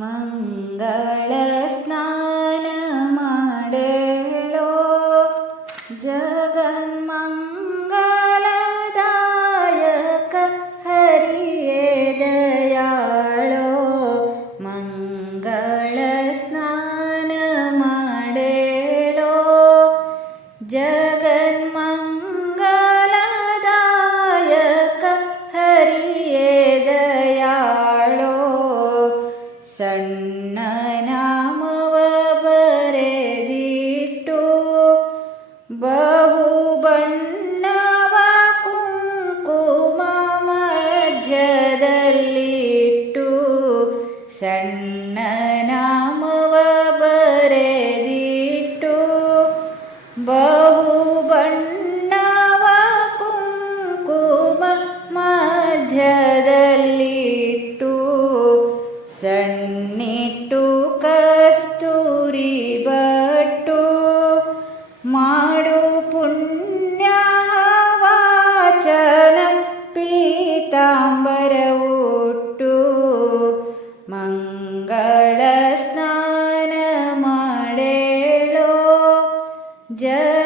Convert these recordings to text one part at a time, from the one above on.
मङ्गळ स्नानमाडो जगन् मङ्गलदायक मङ्ग नै जय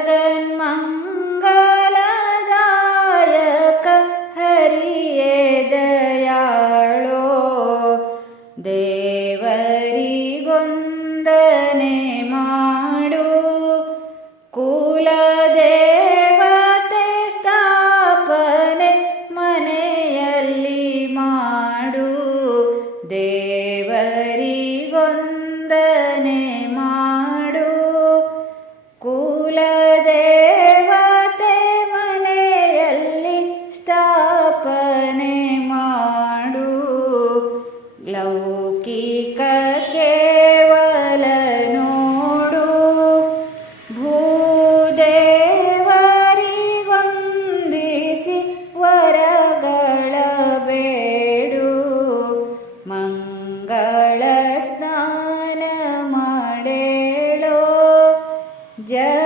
जय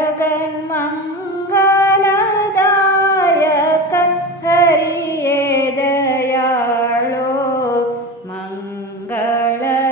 ಮಂಗಳ